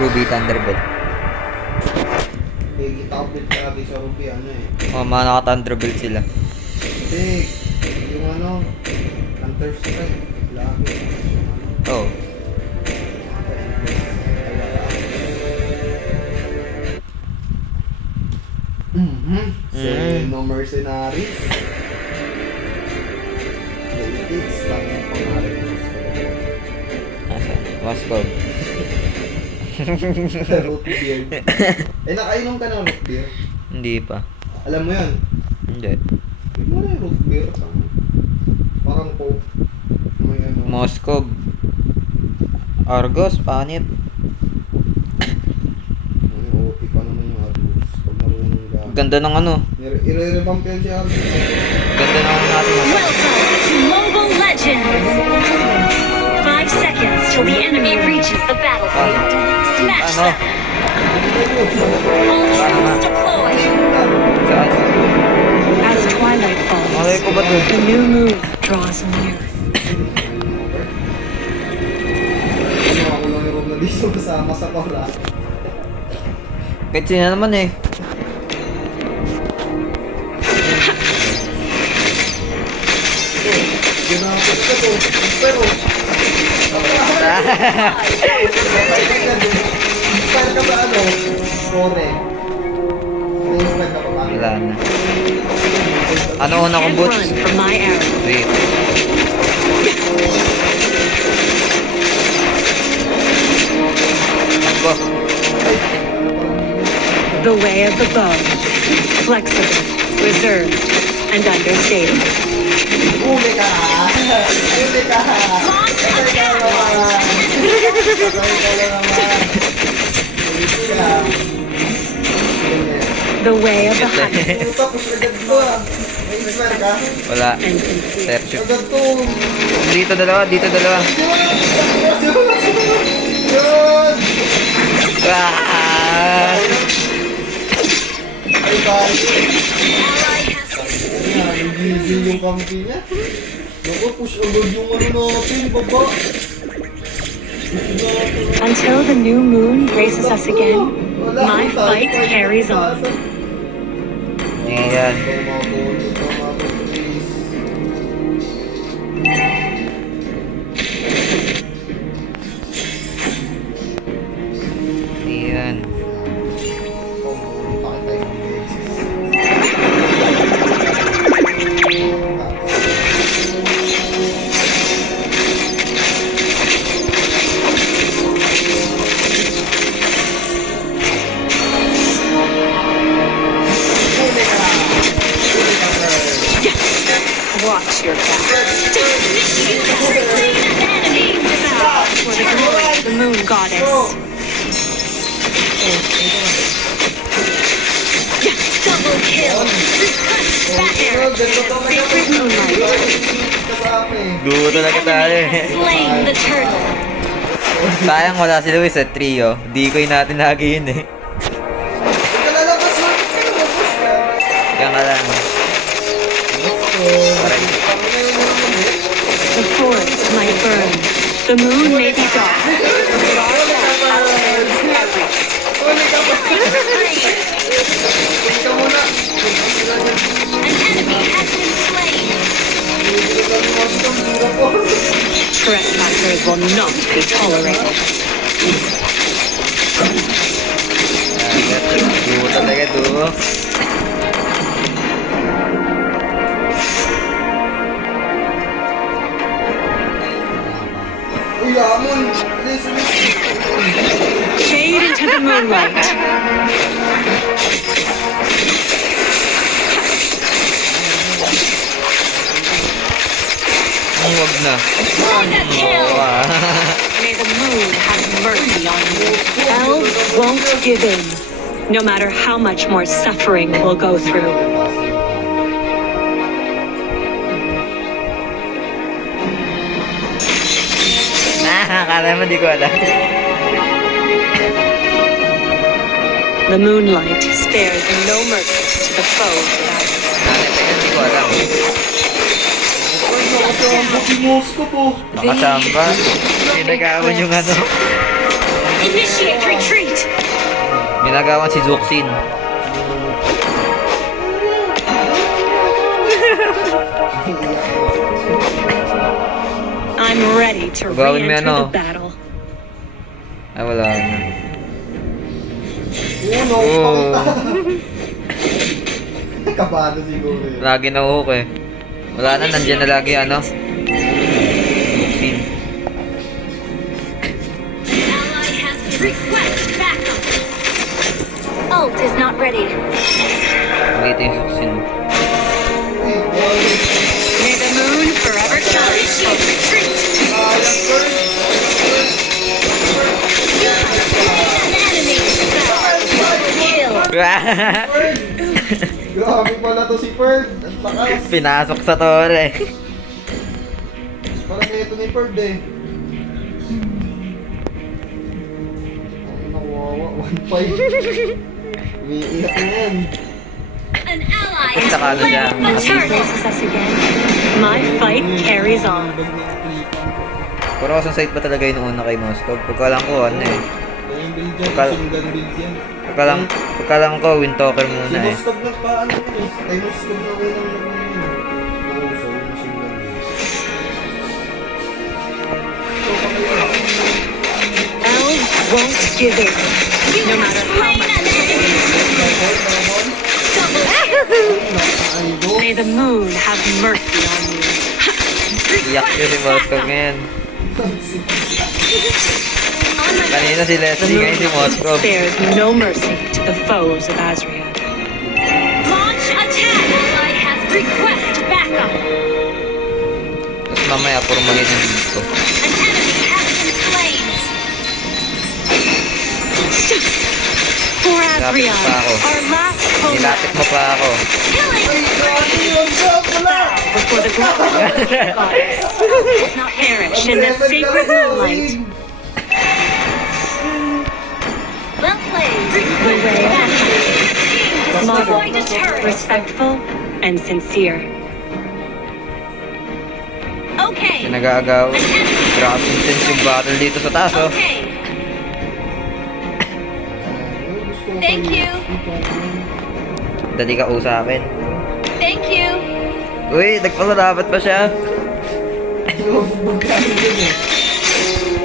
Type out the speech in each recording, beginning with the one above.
Ruby Thunderbolt. Kita ko bit lagi sa Ruby ano eh. Oh, mga naka-Thunderbolt sila. Kasi yung ano, Counter Strike, lagi. Oh. Say no mercenaries. It's lang yung pangalan mo. Asa? Moscow. Root beer. Nakainom ka ng root beer? Hindi pa. Alam mo yun? Hindi. Hindi mo na yung root beer. Parang Coke. May ano. Moscow. Argos, panit. May OP pa naman yung Argus. Pag marunong ka. Ganda ng ano. I-revamp yan si Argus. Ganda ng natin. Welcome to Mobile Legends! 5 seconds till the enemy reaches the battlefield. Smash Ano? them! All troops deployed! Saan? As twilight Malay falls, ko ba to? the new moon draws near. Ano ako lang yung room na dito kasama sa para. Kahit sino naman eh. Ginapit ka to. Pero, inspire ka ba ano? Kore. Na-inspire ka ba ba? Wala na. Ano una kong Can't boots? run from my arrow. Wait. Ako. The way of the bow. Flexible, reserved, and understated. Uli ka! Uli ka! Patay ka naman! Patay ka naman! Uli ka! The way of the hunter. Tapos agad ko ah. Na-inspire ka? Wala. And complete. Tertius. Agad to. Dito dalawa, dito dalawa. Yun! Ah! Ay, bye. Nagigil yung kampi niya. Naku, push agad yung ano natin, baba. Until the new moon graces us again, my fight carries on. Ayan. Ayan. Watch your back. For the glory of the moon goddess. Double kill. Sacred moonlight Dugo talaga tayo eh. slain the turtle. Sayang wala si Luis at trio. Di ko natin lagi yun eh. Kaya nga lang. The forest might burn. The moon may be dark. But our death outlives everything. An enemy has been slain. Trespassers will not be tolerated. Dugo talaga, dugo. Uy, amon! Listen, Fade into the moonlight. Huwag na. Mega kill. Wow. May the moon have mercy on you. Elves won't give in, no matter how much more suffering we'll go through. Akala mo di ko alam. The moonlight spares no mercy to the foe without Hindi ko alam. nakasama si Moscow po. Nakasamba. Pinagawin yung ano. Initiate retreat. May nagawan si Zuxin. I'm ready to Gawin mo re-enter ano? the battle. Ay, wala na. Uno, Oh. kabado siguro yun. Lagi na hook eh. Wala na, nandyan na lagi ano. Zuxin. Ally has request backup. Ult is not ready. Dito yung Zuxin. May the moon forever shine. Initiate retreat. An enemy. Kill. Grabe pala to si Ferd. Ang takas. Pinasok sa tore. Parang ito ni Ferd eh. Ang nawawa, 1-5. Umiiyak na yan. An ally Ay, has saka na siya. slain the turtle. Faces us again. My fight carries on. Pero kasang site ba talaga yung una kay Moscow? Pagkalang ko, ano eh. Yung build yan, Kal- single build yan. Pagkalang ko, Windtalker Si muna eh. Moskov nagpaano yun eh. Kay Moskov na kayo ng nauso yung machine gun. Elves won't give in. No matter how much. May the moon have mercy on you. Iyak yun si Moscow ngayon. Kanina si The Leslie, ngayon si Moscow. spares no mercy to the foes of Azria. Launch attack! Ally has request backup. Tapos mamaya, puro mali ng dito. An enemy has been slain. For Azria, Lapit pa ako. our last hope. Nilapit mo pa ako. Killing before the glory of the goddess. Not perish in the sacred moonlight. Well played. Modern, respectful, and sincere. Okay. Pinag-aagaw. Grabe intense yung battle dito sa taas, oh. Okay. Thank you. Dali ka sa akin. Thank you. Uy, nagpasalamat pa siya.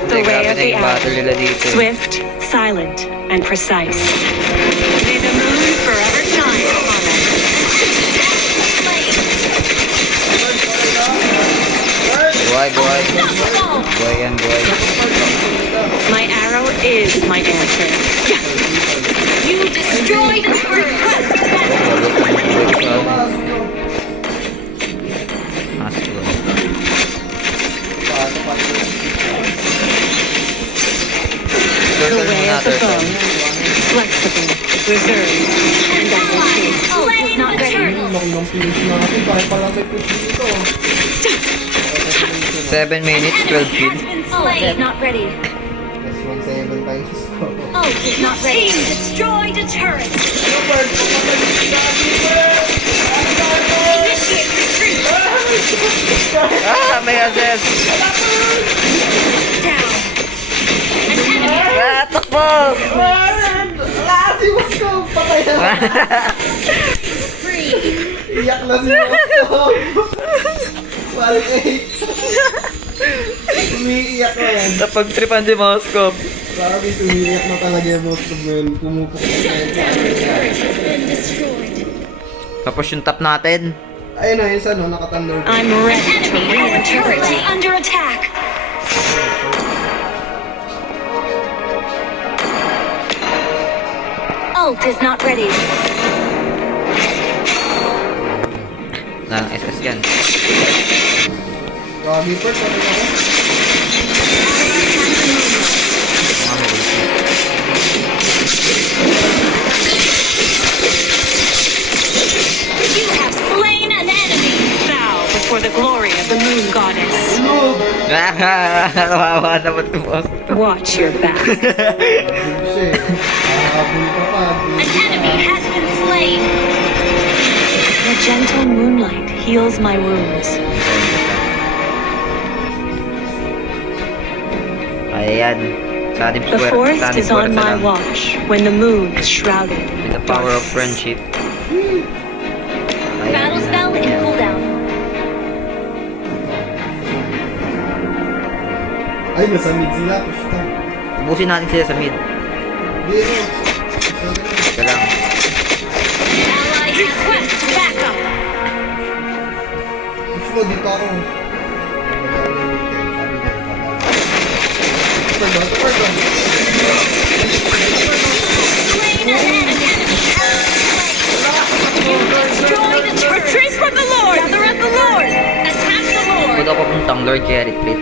The Hindi, way grabe of na the yung battle nila hour. dito. Swift, silent, and precise. May the moon forever shine upon us. Buhay, buhay. Buhay yan, buhay. My arrow is my answer. You destroyed the request. Masok ko. The Turtle way muna, of the bow. turtle. Flexible, reserved, and ambitious. Laki ng finish natin. Kahit pala may push dito. 7 minutes, 12 kills. Not ready. Plus 1-7 times. Ult is not ready. Team destroyed a turret. Initiate retreat. Ah, may assess! Down. An enemy. Ah, takbo! Si Moskov! Patay na! Free. Iyak na si Moskov! Balik 8! Umiiyak na yan. Napag-tripan si Moscow. Grabe, umiiyak na talaga yung Moskov ngayon. Pumupok na Turret has been destroyed. Tapos yung top natin. Ayun na, yun sa ano, nakatandor. I'm ready to re-enter. Turret is under attack. Ult is not ready. Na, SS yan. Grabe, Pert, ano na ako? Mga may ulti. You have slain an enemy. Bow before the glory of the moon goddess. Kawawa naman si Moscow. Watch your back. Shit. Nakakabul ka pa. An enemy has been slain. The gentle moonlight heals my wounds. Kaya yan. Sa ating The forest is on my watch when the moon is shrouded With the in power of darkness. friendship. Battle spell in cooldown. Ay, nasa mid sila. Push down. Ubusin natin sila sa mid. Hindi, no. Teka lang. Ally request backup. Push mo, dito ako. Pardon. Slain an enemy. You destroyed a turret. Retreat from the Lord. Gather at the Lord. Attack the Lord. Punta ko puntang Lord kaya retreat.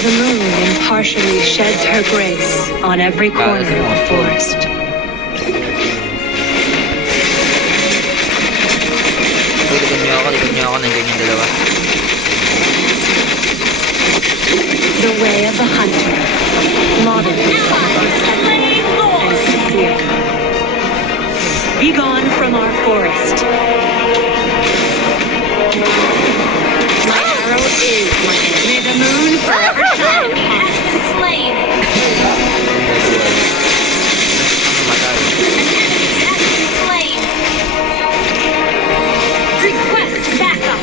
The moon impartially sheds her grace on every corner of the forest. Likod niyo ako, nandiyan yung dalawa. The way of the hunter, modern Slay Lord. and sincere. Be gone from our forest. My arrow is my hand. May the moon forever shine Enemy upon has been slain. Mamatay. An enemy has been slain. Request backup.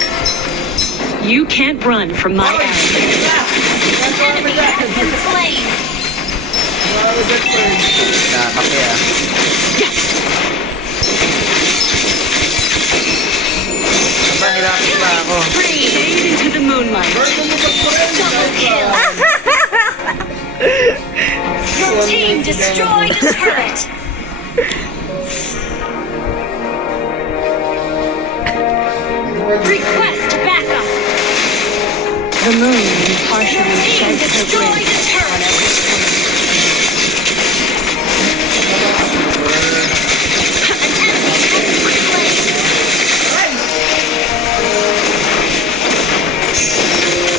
you. Can't run from my arrow. An enemy has been slain. Nakakape ah. Aba, nilapit pa ako. Fade into the moonlight. Double kill. Your team destroyed a turret. Request backup. The moon impartially Team sheds her destroyed grace. a turret. An enemy has been slain.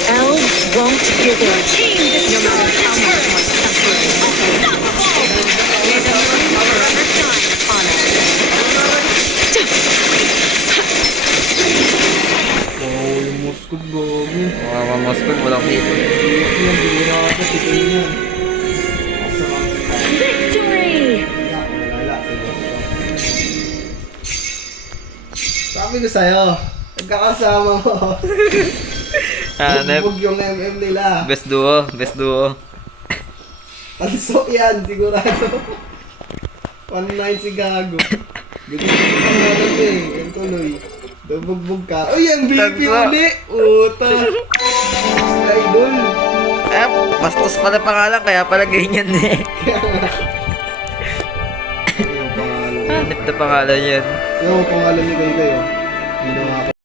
Elves won't give in. Team No matter destroyed a how much turret. more suffering. Unstoppable. May the moon forever shine upon us. Oh, yung Moscow, gogo. Mga Moscow, walang dito. Yan, hindi na ako titigil yan. Victory. Wala, sabi ko sa'yo, pagkakasama mo, bugbog yung MM nila. Best duo, best duo. Palso yan, sigurado. 1-9 si Gago. Bigyan ko sa pangalan eh, yung tuloy. Bugbog ka. Uy, MVP Tanso. uli! Uta! Idol! Eh, bastos pala pangalan, kaya pala ganyan eh. Kaya nga. Ano yung pangalan? Hanip na pangalan yan. Yung pangalan ni Kayo kayo. Ginawa ko.